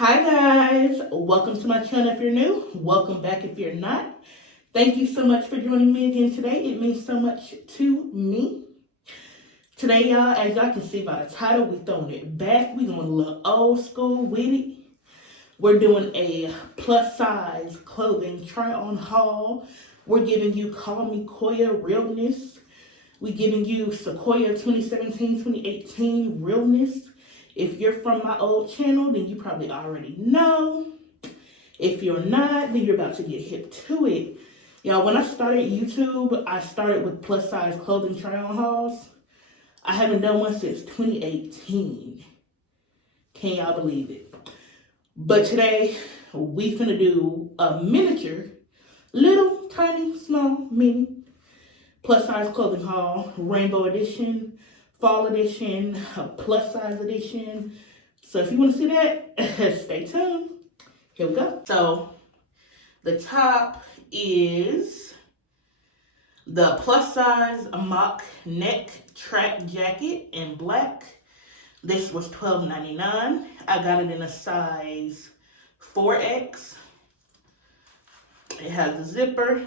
Hi guys, welcome to my channel if you're new, welcome back if you're not. Thank you so much for joining me again today. It means so much to me. Today y'all, as y'all can see by the title, we throwing it back. We going a little old school with it. We're doing a plus size clothing try on haul. We're giving you Call Me Koya realness. We're giving you Sequoya 2017-2018 realness. If you're from my old channel, then you probably already know. If you're not, then you're about to get hip to it. Y'all, when I started YouTube, I started with plus size clothing try-on hauls. I haven't done one since 2018. Can y'all believe it? But today, we finna do a miniature, little, tiny, small, mini, plus size clothing haul, rainbow edition, fall edition, plus size edition. So if you want to see that, stay tuned. Here we go. So the top is the plus size mock neck track jacket in black. This was $12.99. I got it in a size 4X. It has a zipper.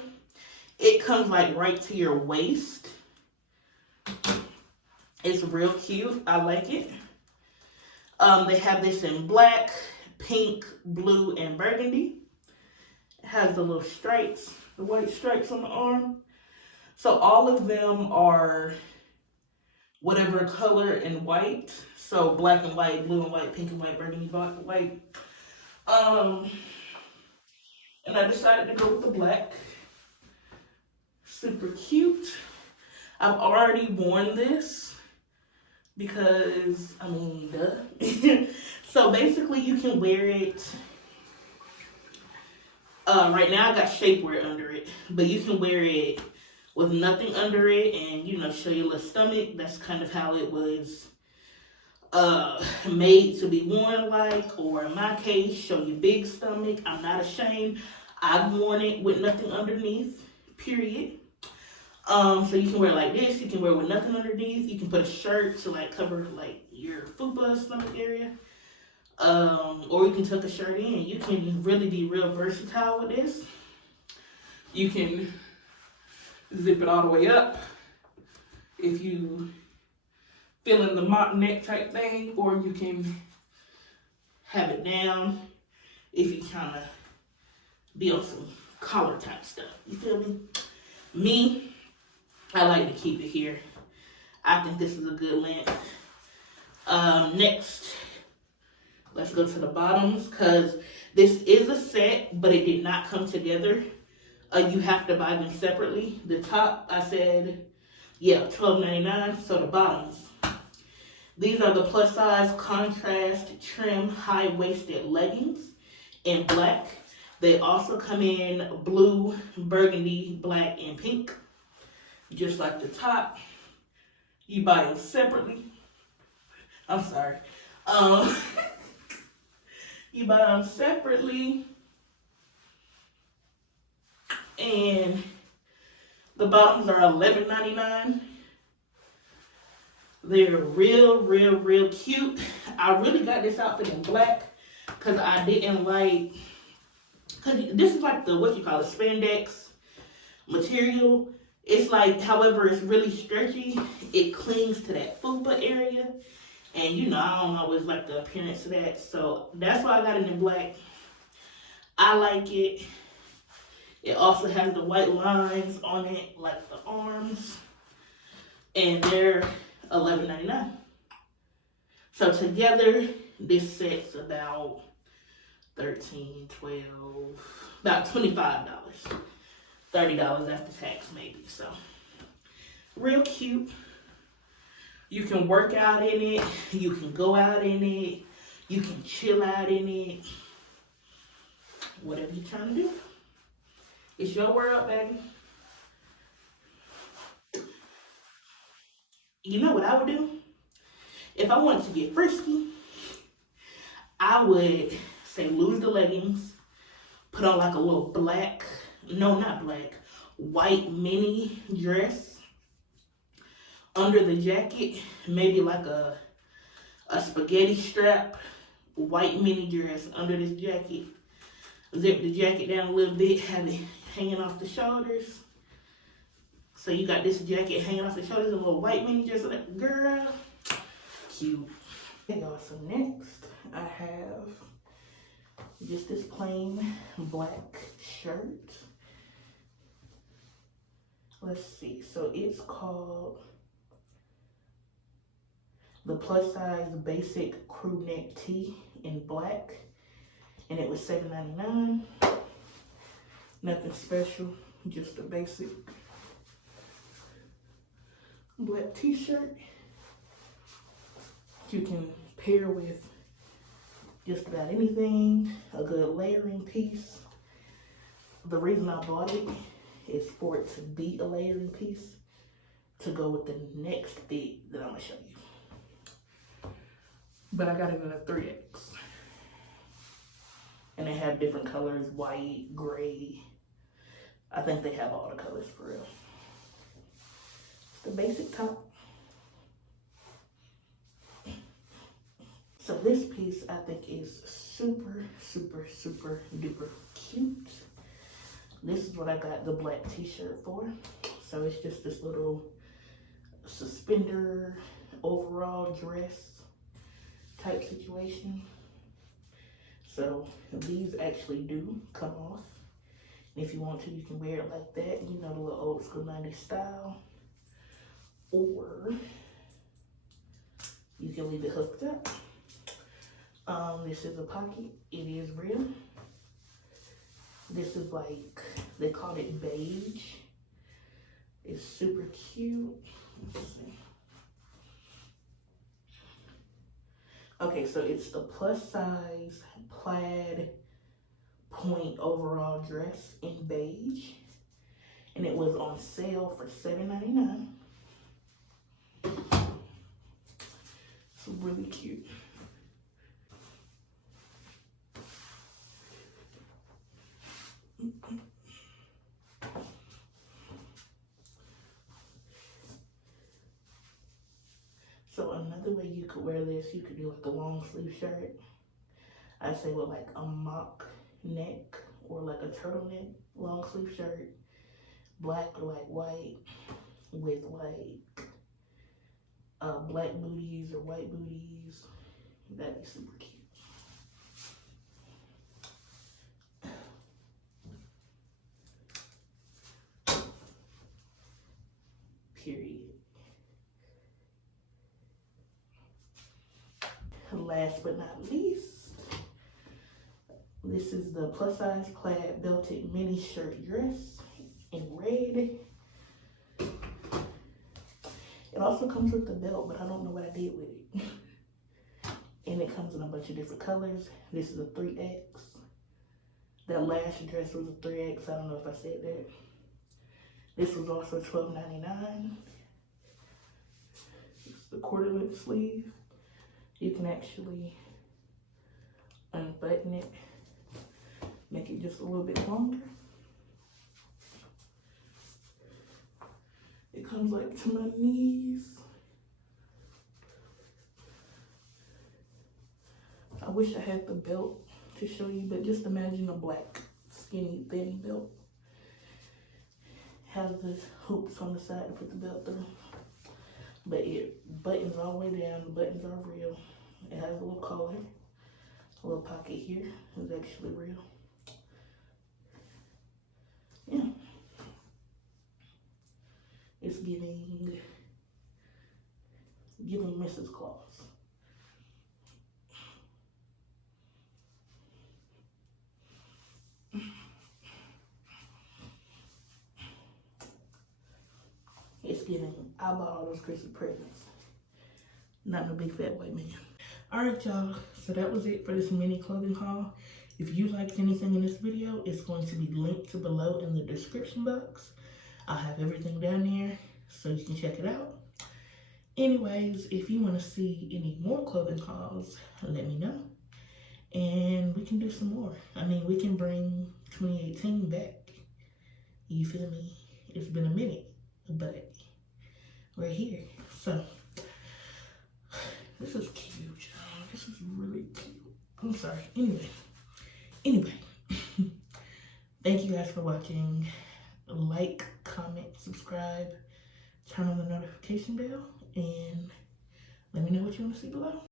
It comes like right to your waist. It's real cute. I like it. They have this in black, pink, blue, and burgundy. It has the little stripes, the white stripes on the arm. So all of them are whatever color in white. So black and white, blue and white, pink and white, burgundy, white. And I decided to go with the black. Super cute. I've already worn this because, I mean, duh. So basically you can wear it, right now I got shapewear under it, but you can wear it with nothing under it and, you know, show your little stomach. That's kind of how it was made to be worn like, or in my case, show your big stomach. I'm not ashamed. I've worn it with nothing underneath, period. So you can wear it like this, you can wear it with nothing underneath, you can put a shirt to like cover like your fupa stomach area, or you can tuck a shirt in. You can really be real versatile with this. You can zip it all the way up if you feeling the mock neck type thing, or you can have it down if you kind of be on some collar type stuff. You feel me? Me, I like to keep it here. I think this is a good length. Next, let's go to the bottoms, because this is a set, but it did not come together. You have to buy them separately. The top, I said, yeah, $12.99. So the bottoms. These are the plus size contrast trim high-waisted leggings in black. They also come in blue, burgundy, black, and pink. Just like the top. You buy them separately. I'm sorry. You buy them separately. And the bottoms are $11.99. They're real cute. I really got this outfit in black because I didn't like, because this is like the, what you call it, spandex material. It's like, however, it's really stretchy. It clings to that fupa area. And you know, I don't always like the appearance of that. So that's why I got it in black. I like it. It also has the white lines on it, like the arms. And they're $11.99. So together, this set's about $13, $12, about $25. $30 after tax maybe. So real cute. You can work out in it, you can go out in it, you can chill out in it, whatever you're trying to do. It's your world, baby. You know what I would do? If I wanted to get frisky, I would say lose the leggings, put on like a little black, no, not black, white mini dress under the jacket, maybe like a spaghetti strap white mini dress under this jacket. Zip the jacket down a little bit, have it hanging off the shoulders. So you got this jacket hanging off the shoulders, a little white mini dress. Girl, cute. Okay, y'all, so next I have just this plain black shirt. Let's see, so it's called the plus size basic crew neck tee in black, and it was $7.99. Nothing special, just a basic black t-shirt. You can pair with just about anything, a good layering piece. The reason I bought it is for it to be a layering piece to go with the next fit that I'm gonna show you. But I got it in a 3X. And they have different colors, white, gray. I think they have all the colors for real. The basic top. So this piece I think is super, super, super duper cute. This is what I got the black t-shirt for. So it's just this little suspender overall dress type situation. So these actually do come off. If you want to, you can wear it like that. You know, the little old school 90s style. Or you can leave it hooked up. This is a pocket. It is real. This is like, they call it beige. It's super cute. Let's see. Okay, so it's the plus size plaid point overall dress in beige. And it was on sale for $7.99. It's really cute. So another way you could wear this, you could do like a long sleeve shirt. I say with like a mock neck or like a turtleneck long sleeve shirt, black or like white with like black booties or white booties. That'd be super cute. Period. Last but not least, this is the plus size plaid belted mini shirt dress in red. It also comes with the belt, but I don't know what I did with it. And it comes in a bunch of different colors. This is a 3X. That last dress was a 3X. I don't know if I said that. This was also $12.99. It's the quarter length sleeve. You can actually unbutton it, make it just a little bit longer. It comes like to my knees. I wish I had the belt to show you, but just imagine a black, skinny, thin belt. Has the hoops on the side to put the belt through. But it buttons all the way down, the buttons are real. It has a little collar, a little pocket here, it's actually real. Yeah. It's giving Mrs. Claus. It's giving, I bought all those Christmas presents. Not no big fat white man. Alright y'all, so that was it for this mini clothing haul. If you liked anything in this video, it's going to be linked to below in the description box. I'll have everything down there so you can check it out. Anyways, if you want to see any more clothing hauls, let me know. And we can do some more. I mean, we can bring 2018 back. You feel me? It's been a minute, but we're here. So, this is cute, y'all. This is really cute. I'm sorry. Anyway. Thank you guys for watching. Like, comment, subscribe, turn on the notification bell, and let me know what you want to see below.